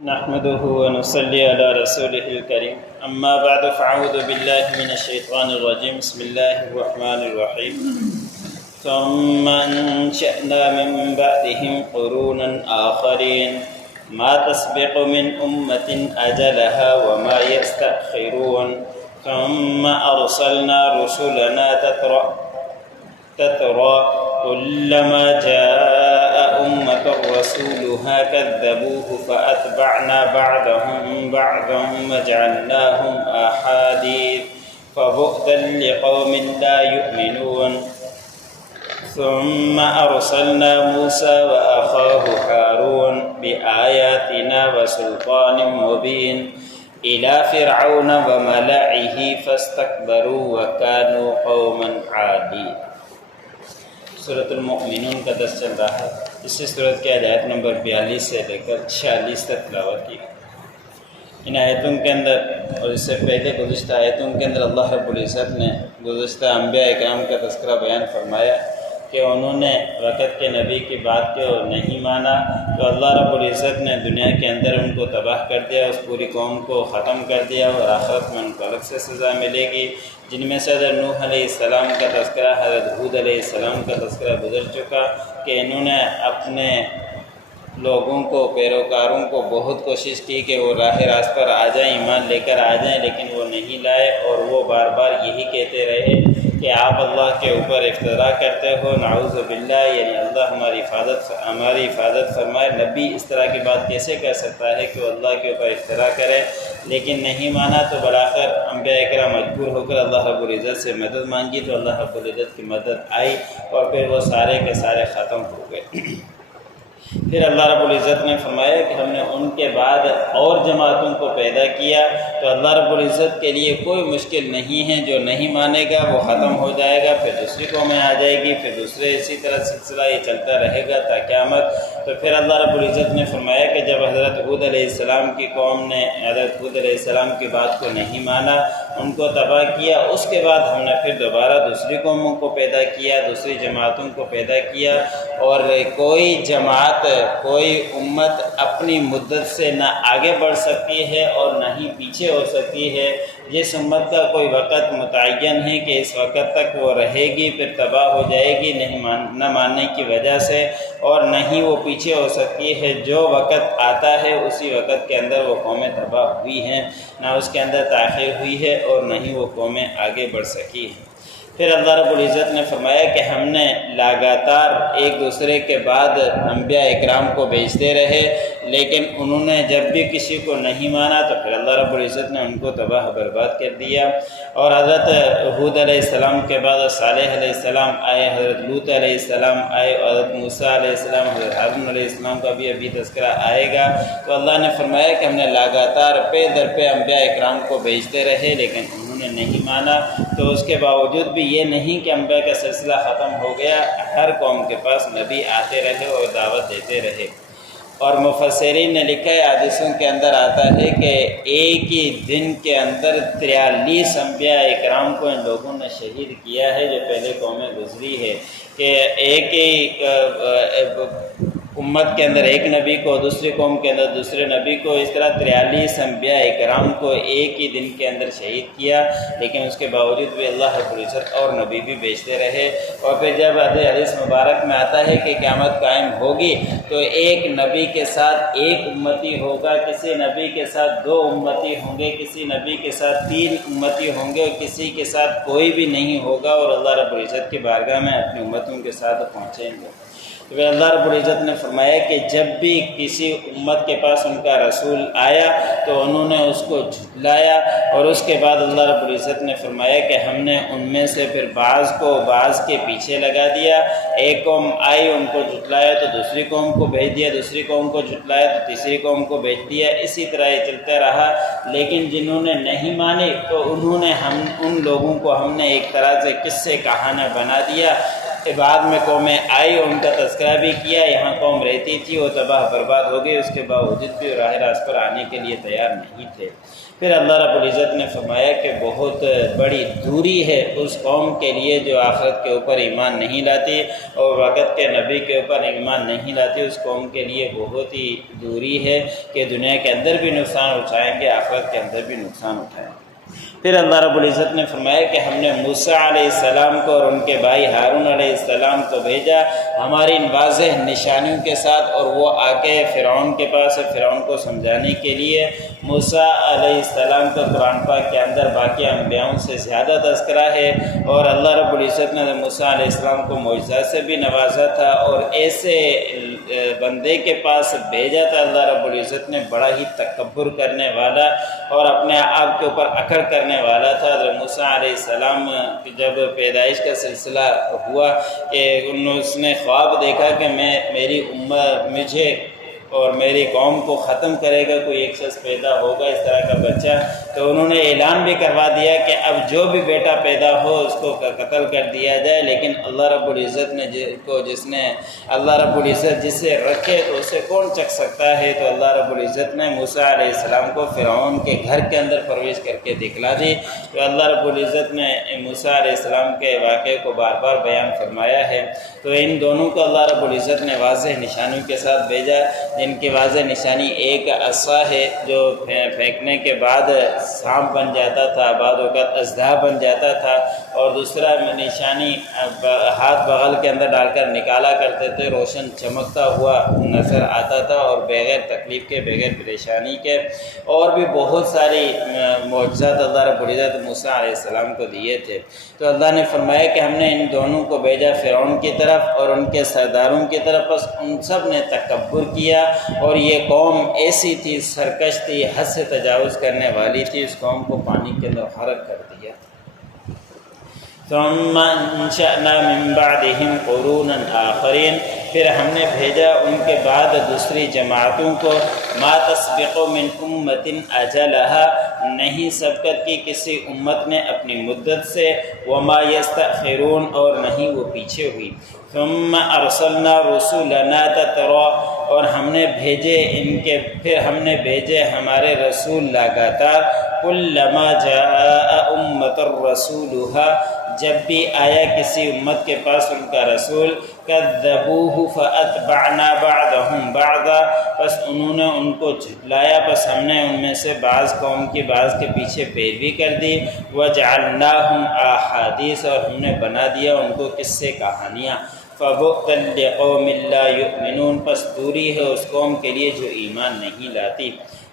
نحمده ونصلي على رسوله الكريم اما بعد فاعوذ بالله من الشيطان الرجيم بسم الله الرحمن الرحيم ثم انشأنا من بعدهم قرونا آخرين ما تسبق من أمة أجلها وما يستأخرون ثم أرسلنا رسلنا تترى كلما جاء أمة رسولها كذبوه فأتبعنا بعضهم بعضا وجعلناهم أحاديث فبعدا لقوم لا يؤمنون ثم أرسلنا موسى وأخاه هارون بآياتنا وسلطان مبين إلى فرعون وملئه فاستكبروا وكانوا قوما عادين۔ سورۃ المؤمنون کا درس چل رہا ہے۔ اس سورت کے آیات نمبر 42 سے لے کر 46 تک تلاوت کی۔ ان آیتوں کے اندر اور اس سے پہلے گزشتہ آیتوں کے اندر اللہ رب العزت نے گزشتہ انبیاء اکرام کا تذکرہ بیان فرمایا کہ انہوں نے وقت کے نبی کی بات کو نہیں مانا تو اللہ رب العزت نے دنیا کے اندر ان کو تباہ کر دیا، اس پوری قوم کو ختم کر دیا اور آخرت میں ان کو الگ سے سزا ملے گی، جن میں سے حضرت نوح علیہ السلام کا تذکرہ، حضرت ہود علیہ السلام کا تذکرہ گزر چکا کہ انہوں نے اپنے لوگوں کو، پیروکاروں کو بہت کوشش کی کہ وہ راہ راست پر آ جائیں، ایمان لے کر آ جائیں، لیکن وہ نہیں لائے اور وہ بار بار یہی کہتے رہے کہ آپ اللہ کے اوپر افتراء کرتے ہو، نعوذ باللہ، یعنی اللہ ہماری حفاظت فرمائے۔ نبی اس طرح کی بات کیسے کر سکتا ہے کہ وہ اللہ کے اوپر افتراء کرے، لیکن نہیں مانا تو بالآخر انبیاء اکرام مجبور ہو کر اللہ رب العزت سے مدد مانگی تو اللہ رب العزت کی مدد آئی اور پھر وہ سارے کے سارے ختم ہو گئے۔ پھر اللہ رب العزت نے فرمایا کہ ہم نے ان کے بعد اور جماعتوں کو پیدا کیا تو اللہ رب العزت کے لیے کوئی مشکل نہیں ہے، جو نہیں مانے گا وہ ختم ہو جائے گا، پھر دوسری قومیں آ جائے گی، پھر دوسرے، اسی طرح سلسلہ یہ چلتا رہے گا تا قیامت۔ تو پھر اللہ رب العزت نے فرمایا کہ جب حضرت ہود علیہ السلام کی قوم نے حضرت ہود علیہ السلام کی بات کو نہیں مانا، ان کو تباہ کیا، اس کے بعد ہم نے پھر دوبارہ دوسری قوموں کو پیدا کیا، دوسری جماعتوں کو پیدا کیا، اور کوئی جماعت، کوئی امت اپنی مدت سے نہ آگے بڑھ سکتی ہے اور نہ ہی پیچھے ہو سکتی ہے۔ جس امت کا کوئی وقت متعین ہے کہ اس وقت تک وہ رہے گی، پھر تباہ ہو جائے گی نہ ماننے کی وجہ سے، اور نہ ہی وہ پیچھے ہو سکتی ہے۔ جو وقت آتا ہے اسی وقت کے اندر وہ قومیں تباہ ہوئی ہیں، نہ اس کے اندر تاخیر ہوئی ہے اور نہ ہی وہ قومیں آگے بڑھ سکی ہیں۔ پھر اللہ رب العزت نے فرمایا کہ ہم نے لگاتار ایک دوسرے کے بعد انبیاء اکرام کو بھیجتے رہے، لیکن انہوں نے جب بھی کسی کو نہیں مانا تو پھر اللہ رب العزت نے ان کو تباہ برباد کر دیا۔ اور حضرت ہود علیہ السلام کے بعد صالح علیہ السلام آئے، حضرت لوط علیہ السلام آئے، اور حضرت موسیٰ علیہ السلام، حضرت ہارون علیہ السلام کا بھی ابھی تذکرہ آئے گا۔ تو اللہ نے فرمایا کہ ہم نے لگاتار پہ در پہ انبیاء اکرام کو بھیجتے رہے، لیکن انہوں نے نہیں مانا، تو اس کے باوجود بھی یہ نہیں کہ انبیاء کا سلسلہ ختم ہو گیا، ہر قوم کے پاس نبی آتے رہے اور دعوت دیتے رہے۔ اور مفسرین نے لکھا ہے، حدیثوں کے اندر آتا ہے کہ ایک ہی دن کے اندر 43 انبیاء اکرام کو ان لوگوں نے شہید کیا ہے جو پہلے قومیں گزری ہے، کہ ایک ہی امت کے اندر ایک نبی کو، دوسری قوم کے اندر دوسرے نبی کو، اس طرح 43 انبیاء اکرام کو ایک ہی دن کے اندر شہید کیا، لیکن اس کے باوجود بھی اللہ رب العزت اور نبی بھی بھیجتے رہے۔ اور پھر جب حدیث مبارک میں آتا ہے کہ قیامت قائم ہوگی تو ایک نبی کے ساتھ ایک امتی ہوگا، کسی نبی کے ساتھ 2 امتی ہوں گے، کسی نبی کے ساتھ 3 امتی ہوں گے، اور کسی کے ساتھ کوئی بھی نہیں ہوگا، اور اللہ رب العزت کی بارگاہ میں اپنی امتوں کے ساتھ پہنچیں گے۔ تو اللہ رب العزت نے فرمایا کہ جب بھی کسی امت کے پاس ان کا رسول آیا تو انہوں نے اس کو جھٹلایا، اور اس کے بعد اللہ رب العزت نے فرمایا کہ ہم نے ان میں سے پھر بعض کو بعض کے پیچھے لگا دیا۔ ایک قوم آئی، ان کو جھٹلایا تو دوسری قوم کو بھیج دیا، دوسری قوم کو جھٹلایا تو تیسری قوم کو بھیج دیا، اسی طرح یہ چلتا رہا۔ لیکن جنہوں نے نہیں مانی تو انہوں نے ان لوگوں کو ہم نے ایک طرح سے قصے کہانیاں بنا دیا۔ بعد میں قومیں آئی، ان کا تذکرہ بھی کیا، یہاں قوم رہتی تھی، وہ تباہ برباد ہو گئی، اس کے باوجود بھی راہ راست پر آنے کے لیے تیار نہیں تھے۔ پھر اللہ رب العزت نے فرمایا کہ بہت بڑی دوری ہے اس قوم کے لیے جو آخرت کے اوپر ایمان نہیں لاتی اور وقت کے نبی کے اوپر ایمان نہیں لاتی، اس قوم کے لیے بہت ہی دوری ہے کہ دنیا کے اندر بھی نقصان اٹھائیں گے، آخرت کے اندر بھی نقصان اٹھائیں گے۔ پھر اللہ رب العزت نے فرمایا کہ ہم نے موسیٰ علیہ السلام کو اور ان کے بھائی ہارون علیہ السلام کو بھیجا ہماری ان واضح نشانیوں کے ساتھ، اور وہ آ کے فرعون کے پاس فرعون کو سمجھانے کے لیے۔ موسیٰ علیہ السلام کا قرآن پاک کے اندر باقی انبیاؤں سے زیادہ تذکرہ ہے، اور اللہ رب العزت نے موسیٰ علیہ السلام کو معجزات سے بھی نوازا تھا، اور ایسے بندے کے پاس بھیجا تھا اللہ رب العزت نے بڑا ہی تکبر کرنے والا اور اپنے آپ کے اوپر اکڑ کرنے والا تھا۔ حضرت موسیٰ علیہ السلام جب پیدائش کا سلسلہ ہوا کہ اس نے خواب دیکھا کہ میری امت مجھے اور میری قوم کو ختم کرے گا، کوئی ایک شخص پیدا ہوگا اس طرح کا بچہ، تو انہوں نے اعلان بھی کروا دیا کہ اب جو بھی بیٹا پیدا ہو اس کو قتل کر دیا جائے، لیکن اللہ رب العزت نے اللہ رب العزت جسے رکھے تو اسے کون چکھ سکتا ہے، تو اللہ رب العزت نے موسیٰ علیہ السلام کو فرعون کے گھر کے اندر پرویش کر کے دکھلا دی۔ تو اللہ رب العزت نے موسیٰ علیہ السلام کے واقعے کو بار بار بیان فرمایا ہے۔ تو ان دونوں کو اللہ رب العزت نے واضح نشانیوں کے ساتھ بھیجا، جن کی واضح نشانی ایک عصا ہے جو پھینکنے کے بعد سانپ بن جاتا تھا، بعض اوقات اژدہا بن جاتا تھا، اور دوسرا نشانی ہاتھ بغل کے اندر ڈال کر نکالا کرتے تھے، روشن چمکتا ہوا نظر آتا تھا اور بغیر تکلیف کے بغیر پریشانی کے، اور بھی بہت ساری معجزات اللہ رب العزت موسیٰ علیہ السلام کو دیے تھے۔ تو اللہ نے فرمایا کہ ہم نے ان دونوں کو بھیجا فرعون کی طرف اور ان کے سرداروں کی طرف، بس ان سب نے تکبر کیا، اور یہ قوم ایسی تھی، سرکش تھی، حد سے تجاوز کرنے والی تھی، اس قوم کو پانی کے اندر غرق کر دیا۔ ثم انشأنا من بعدهم قرونا آخرین، پھر ہم نے بھیجا ان کے بعد دوسری جماعتوں کو، ما تسبق من امت اجلہا، نہیں سبقت کی کسی امت نے اپنی مدت سے، وما یستأخرون، اور نہیں وہ پیچھے ہوئی۔ ثم ارسلنا رسولنا تترا، اور ہم نے بھیجے ہمارے رسول لگاتار، کلما جاء امۃ رسولھا، جب بھی آیا کسی امت کے پاس ان کا رسول، کذبوہ فاتبعنا بعضهم بعضا، بس انہوں نے ان کو جھٹلایا، بس ہم نے ان میں سے بعض قوم کی بعض کے پیچھے پیروی کر دی، وجعلناہم احادیث، اور ہم نے بنا دیا ان کو قصے کہانیاں، فبعدا لقوم لا یؤمنون، پس دوری ہے اس قوم کے لیے جو ایمان نہیں لاتی۔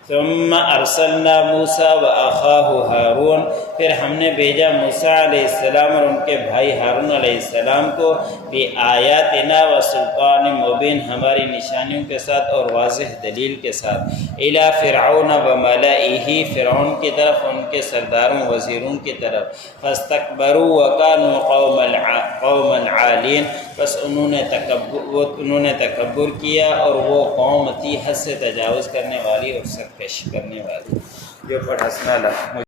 ثم ارسلنا موسیٰ واخاہ ہارون، پھر ہم نے بھیجا موسیٰ علیہ السلام اور ان کے بھائی ہارون علیہ السلام کو، بآیاتنا وسلطان مبین، ہماری نشانیوں کے ساتھ اور واضح دلیل کے ساتھ، الی فرعون وملئہ، فرعون کی طرف، ان کے سرداروں وزیروں کی طرف، فاستکبروا وکانوا قوما عالین، بس انہوں نے تکبر کیا اور وہ قوم تھی حد سے تجاوز کرنے والی اور سرکش کرنے والی۔ جو پڑھ حسنا اللہ